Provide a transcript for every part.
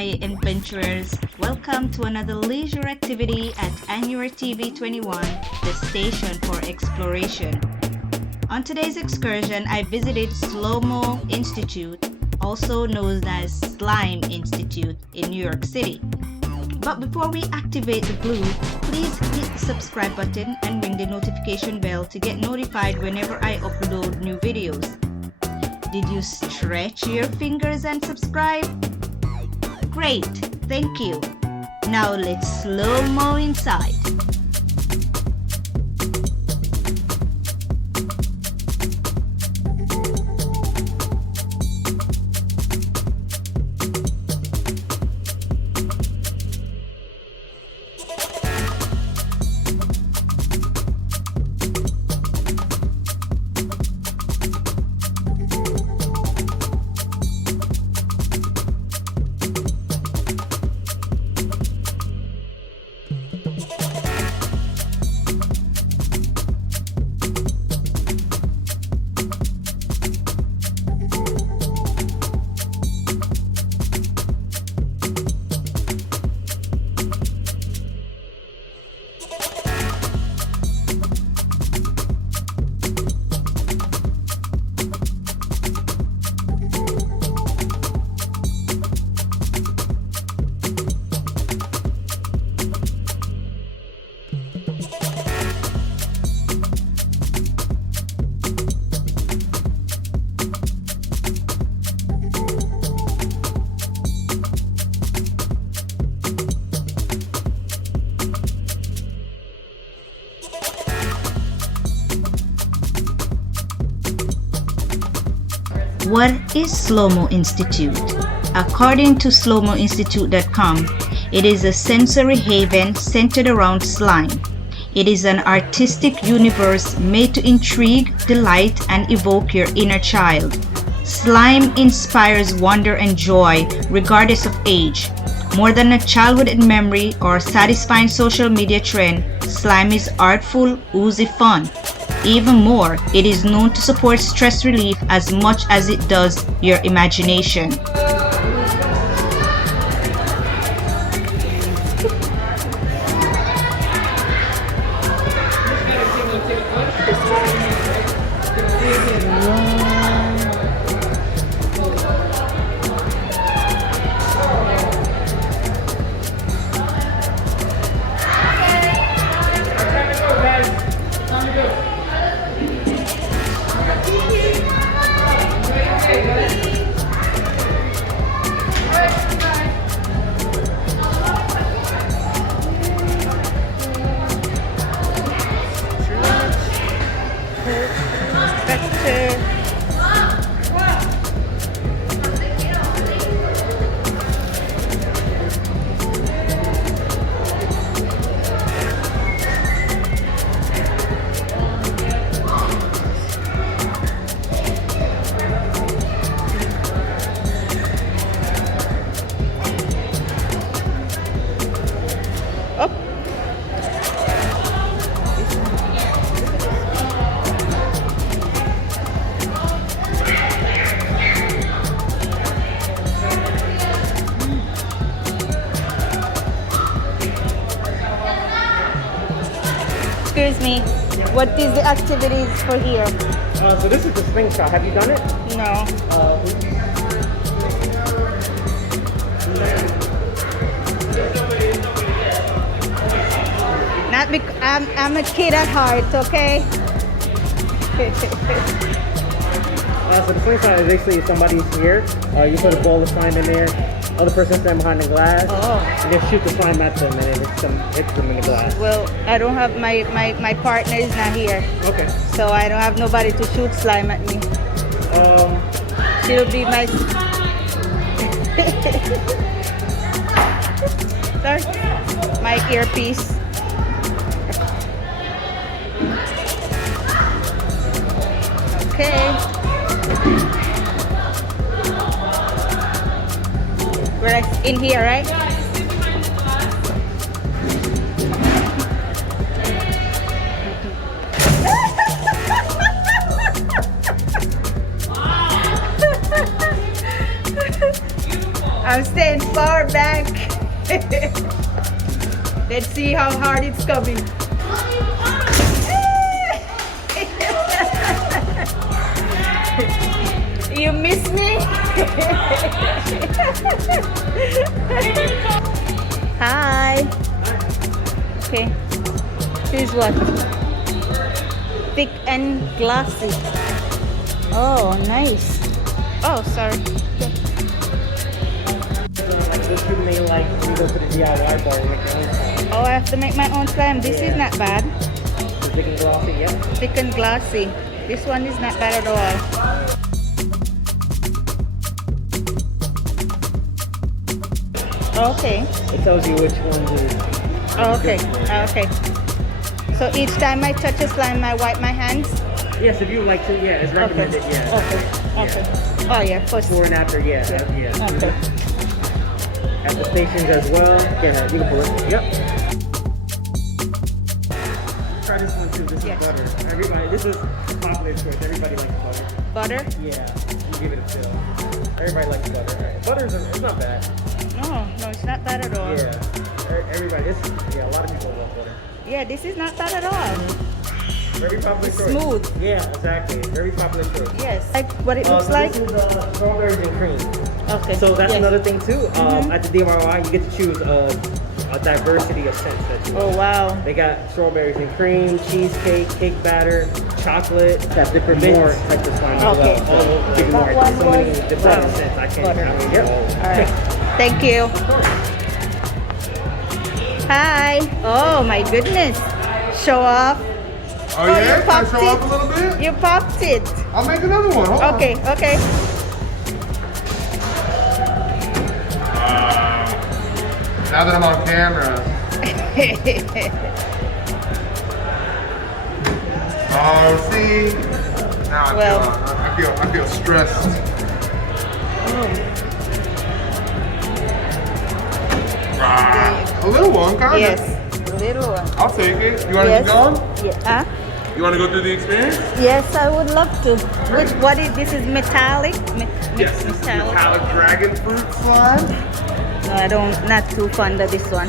Hi adventurers, welcome to another leisure activity at Annuar TV 21, the station for exploration. On today's excursion, I visited Slo-Mo Institute, also known as Slime Institute in New York City. But before we activate the glue, please hit the subscribe button and ring the notification bell to get notified whenever I upload new videos. Did you stretch your fingers and subscribe? Great, thank you. Now let's slow-mo inside. What is Slo-Mo Institute? According to SloMoInstitute.com, it is a sensory haven centered around slime. It is an artistic universe made to intrigue, delight, and evoke your inner child. Slime inspires wonder and joy regardless of age. More than a childhood memory or satisfying social media trend, slime is artful, oozy fun. Even more, it is known to support stress relief as much as it does your imagination. Excuse me, what is the activities for here? So this is the Slingshot. Have you done it? No. Not because I'm a kid at heart, okay? So the Slingshot is basically somebody's here. You put a ball of slime in there. Other person stand behind the glass. And then shoot the slime at them and it hits them in the glass. Well, I don't have my partner is not here. Okay. So I don't have nobody to shoot slime at me. She'll be my sorry, my earpiece. Okay. We're in here, right? I'm staying far back. Let's see how hard it's coming. You miss me? Hi. Okay. Here's what? Thick and glassy. Oh, nice. Oh, sorry. This you may like when you go to the DIY bar and make your own slime. Oh, I have to make my own slime. This is not bad. The thick and glossy, yeah. Thick and glassy. This one is not bad at all. Okay. It tells you which one is. Okay. Okay. So each time I touch a slime, I wipe my hands. Yes, if you like to, yeah, it's recommended, Okay. yeah. Okay. Okay. Oh yeah. First. Before and after, yeah. Yeah. Okay. At the stations as well. Yeah, you can pull it. Yep. Try this one too. This Yes. is butter. Everybody, this is popular choice. Everybody likes butter. Butter? Yeah, you give it a feel. Everybody likes butter. Right? Butter's it's not bad. No, it's not bad at all. Yeah, everybody. A lot of people love butter. Yeah, this is not bad at all. Very popular It's choice. smooth. Yeah, exactly. Very popular choice. Yes. Like what it looks So like. This is strawberries and cream. Okay. So that's Yes. another thing too. At the DIY, you get to choose a diversity of scents that you want. Oh wow. They got strawberries and cream, cheesecake, cake batter, chocolate. That's different more types of slime as Okay. well. All over That more. one So many was- different wow. scents. I can't. Butter. I mean, yep. All right. Thank you. Hi. Oh my goodness. Show off. Oh, Oh, yeah? you Can I popped show off it? a little bit? You popped it. I'll make another one. Hold on. Okay. Okay. Now that I'm on camera. Oh, see? Now I feel stressed. A little one, kind of. Yes. Little one. I'll take it. You want to Yes. keep going? Yeah. Huh? You want to go through the experience? Yes, I would love to. What is this? Is metallic? Yes, this is metallic dragon fruit slime. No, I don't. Not too fond of this one.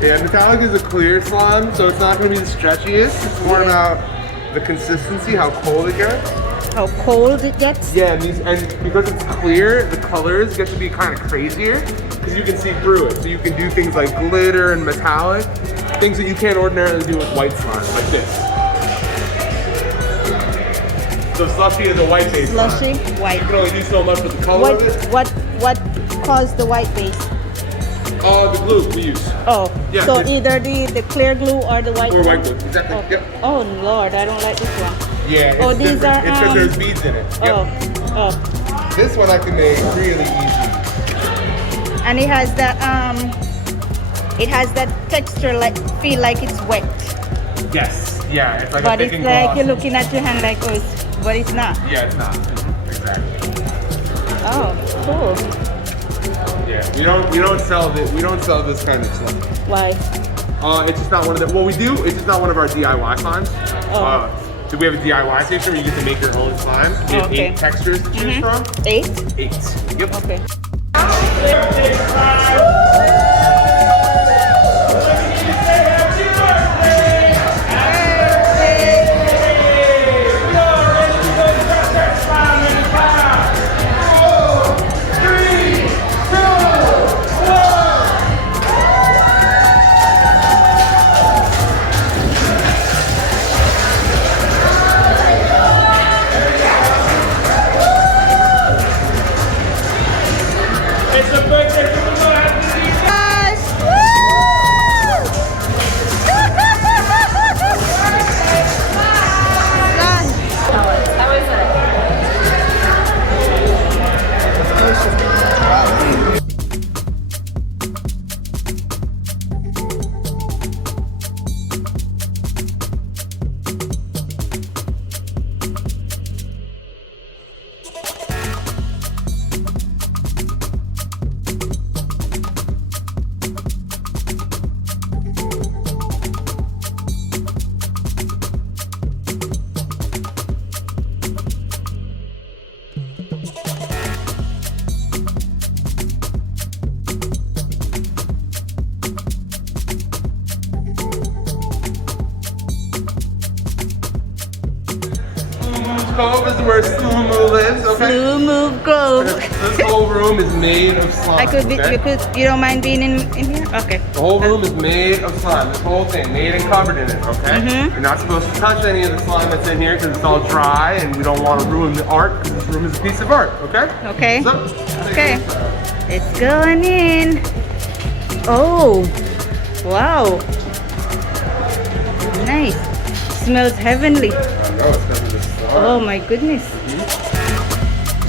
Yeah, metallic is a clear slime, so it's not going to be the stretchiest. It's more about the consistency, how cold it gets. How cold it gets? Yeah, and because it's clear, the colors get to be kind of crazier because you can see through it. So you can do things like glitter and metallic, things that you can't ordinarily do with white slime, like this. So slushy is a white base slime. Slushy, white. You can only do so much with the color of it. What caused the white base? The glue we use. Oh, Yeah, so this- either the clear glue or the white Or glue? white glue, exactly. Okay. Yep. Oh Lord, I don't like this one. Yeah, it's Oh, these different. are, It's because there's beads in it. Yep. Oh, This one I can make really easy. and it has that texture like feel like it's wet, Yes. Yeah, it's like but a it's thick and like glossy. you're looking at your hand like but it's not. Yeah, it's not. Exactly. Oh, cool. Yeah, we don't sell this kind of stuff. Why? It's just not one of the. Well, we do. It's just not one of our DIY slimes. Oh. So we have a DIY station where you get to make your own slime. We have Okay. 8 textures to choose from. 8? 8. Yep. Okay. It's a birthday for the where Sloomoo lives, okay? Sloomoo Grove. This whole room is made of slime. I could be, okay? you don't mind being in here? Okay. The whole room is made of slime. This whole thing, made and covered in it, okay? You're not supposed to touch any of the slime that's in here because it's all dry and we don't want to ruin the art because this room is a piece of art, okay? Okay. So, Okay. It's going in. Oh, wow. Nice. Smells heavenly. I know it's coming to slime. Oh my goodness.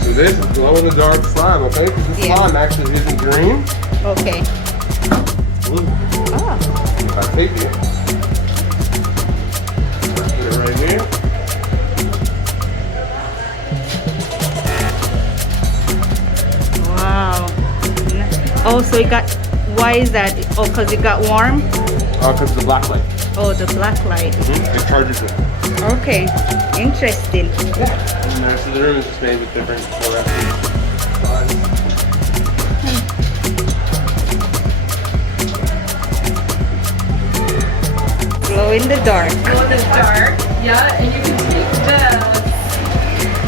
So this is glow in the dark slime, okay? Because the Yeah. slime actually isn't green. Okay. It's blue. Oh. If I take it, put it right here. Wow. Oh, so it got, why is that? Oh, because it got warm? Because of the black light. Oh, the black light. It charges it. Okay. Interesting. And the rest of the room is just made with different fluorescent slimes. Glow in the dark. Glow in the dark, yeah, and you can take this,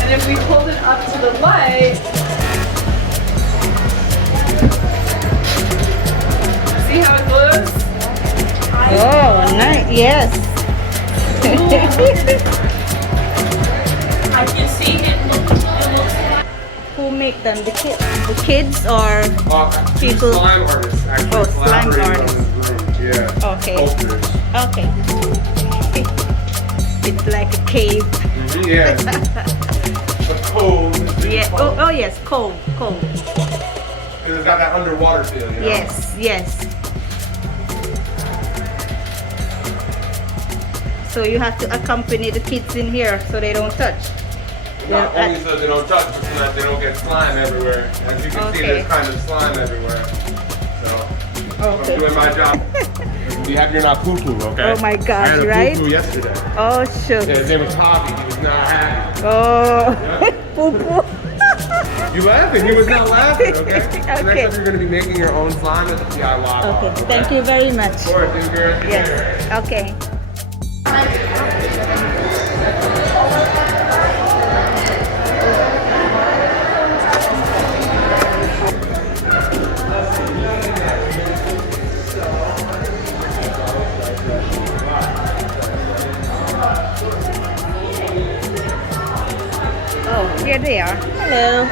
and if we hold it up to the light, see how it glows? Oh, nice. Yes. I can see it looks Who make them? The kids or Two people? slime artists actually Oh, slime collaborated artists. on this room. Yeah. Okay. Sculptors. Okay. It's like a cave. Yeah. But cold. Yeah. Oh yes. Cold. Cold. Because it's got that underwater feel, you know? Yes. Yes. So you have to accompany the kids in here so they don't touch. Not Yeah, only so that they don't touch, but so that they don't get slime everywhere. As you can see, Okay. there's kind of slime everywhere. So, Okay. I'm doing my job. You have your not poo-poo, okay? Oh my gosh, I had a right? poo-poo yesterday. Oh Yeah, his shucks. name was Potty. He was not happy. Oh. Yeah. Poo poo. You laughing? He was not laughing, okay? So next Okay. time you're going to be making your own slime at the DIY bar, Okay. Thank you very much. Of course, thank you. Yes. Okay. Oh, here they are. Hello.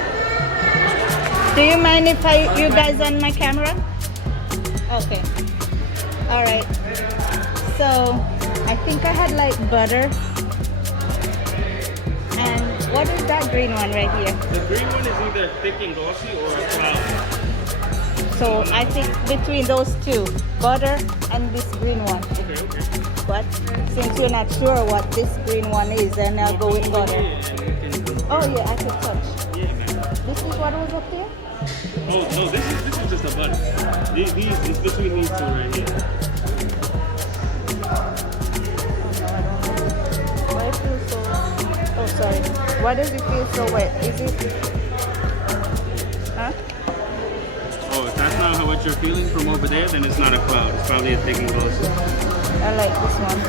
Do you mind if you guys on my camera? Okay. All right. So I think I had like butter. And what is that green one right here? The green one is either thick and glossy or a cloud. So I think between those two, butter and this green one. Okay, okay. But since you're not sure what this green one is, then I'll go with butter. Oh yeah, I could touch. Yeah, man. This is what was up there? Oh no, this is just a butter. These it's between these two right here. Why it feels so... Oh, sorry. Why does it feel so wet? Is it... Huh? Oh, if that's not what you're feeling from over there, then it's not a cloud. It's probably a thick and glossy. I like this one.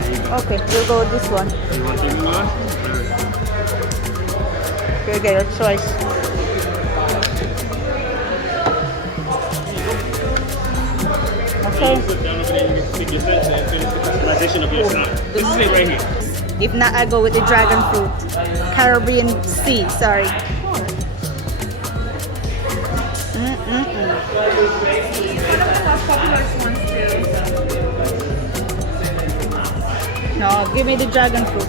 There you go. Okay, we'll go with this one. You want thick and glossy? Alright. You get your choice. Okay. Sit down over there and you can stick your foot and finish the customization of your slime. This is it right here. If not, I go with the dragon fruit. Caribbean sea, sorry. No, give me the dragon fruit.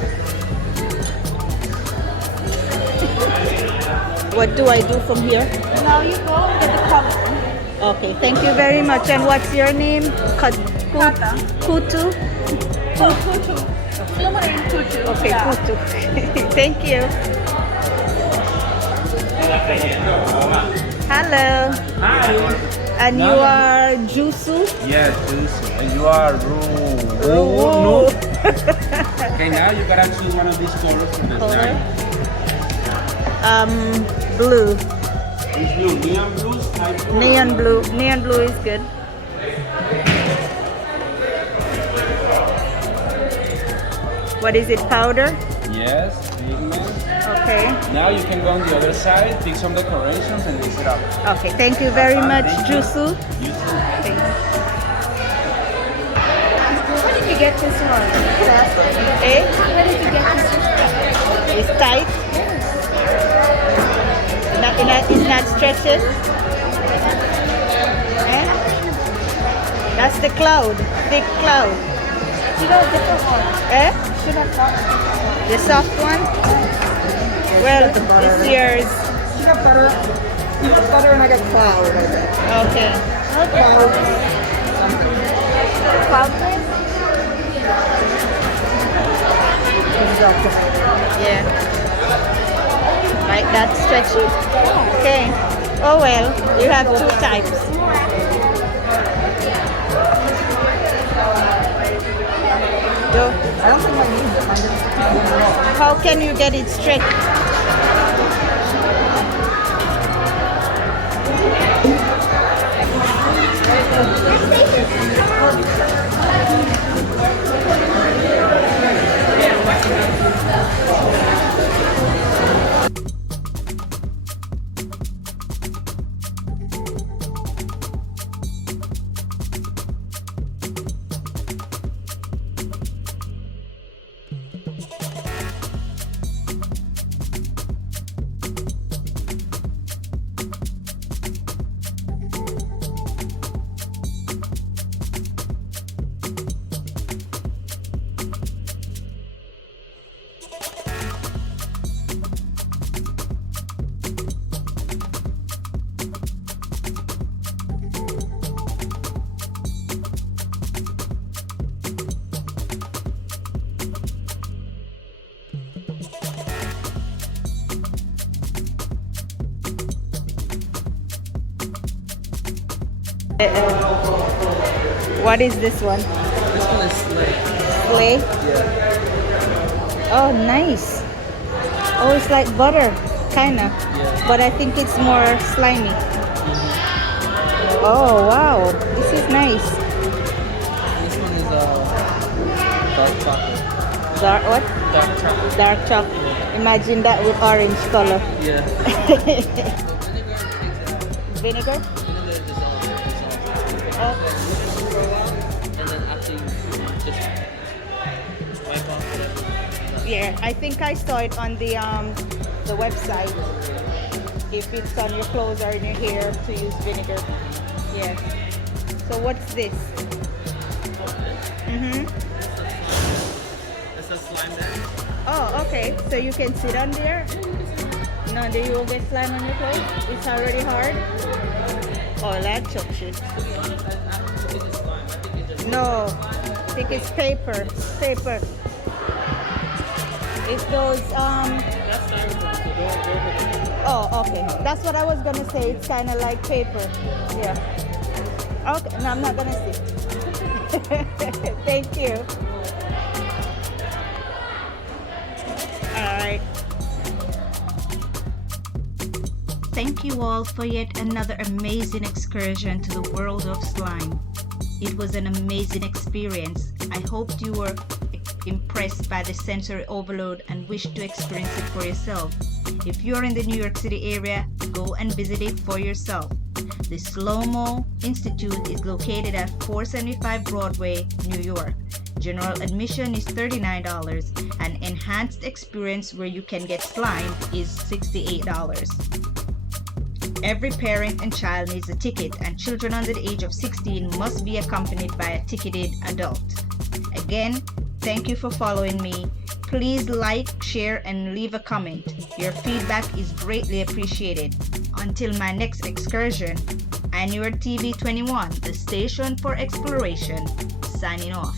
What do I do from here? Now you go and get the color. Okay, thank you very much. And what's your name? Kata. Kutu? Oh, tutu. Slo-Mo and tutu. Okay, Yeah. Kutu. Thank you. Hello. Hi. And you are Jusu? Yes, Juicy. And you are Roo. Okay, now you gotta choose one of these colors for the Color? slime. Blue. It's blue, neon blue, sky blue. Neon blue. Neon blue is good. What is it, powder? Yes, big man. Okay. Now you can go on the other side, pick some decorations, and lace it up. Okay, thank you very much, Thank you. Jusu. You too. Thank you. Where did you get this one? Eh? Where did you get this one? It's tight. It's not stretching. Eh? That's the cloud, thick cloud. You got a different one. Eh? Should have thought. The soft one? Well, it's yours. She got butter. You got butter and I got cloud. Okay. Cloud print? Yeah. Like that stretchy? Okay. Oh well, you have two types. So, I don't think I need it. how can you get it straight? What is this one? This one is slay. Clay? Yeah. Oh, nice. Oh, it's like butter, kinda. Yeah. But I think it's more slimy. Oh, wow. This is nice. This one is dark chocolate. Dark what? Dark chocolate. Dark chocolate. Imagine that with orange color. Yeah. Vinegar? Vinegar dissolves. Oh, And then after you just wipe off it. yeah. I think I saw it on the website. If it's on your clothes or in your hair, to use vinegar. Yes. So what's this? Mm-hmm. It's a slime bag. Oh, okay. So you can sit on there? No, do you get slime on your clothes? It's already hard? Oh, that took shit. No, I think it's paper. Paper. It's those, That's styrofoam, so don't oh, okay. That's what I was gonna say. It's kind of like paper. Yeah. Okay, no, I'm not gonna sit. Thank you. All right. Thank you all for yet another amazing excursion to the world of slime. It was an amazing experience. I hoped you were impressed by the sensory overload and wish to experience it for yourself. If you're in the New York City area, go and visit it for yourself. The Slo-Mo Institute is located at 475 Broadway, New York. General admission is $39. An enhanced experience where you can get slime is $68. Every parent and child needs a ticket, and children under the age of 16 must be accompanied by a ticketed adult. Again, thank you for following me. Please like, share, and leave a comment. Your feedback is greatly appreciated. Until my next excursion, Annual TV 21, the station for exploration, signing off.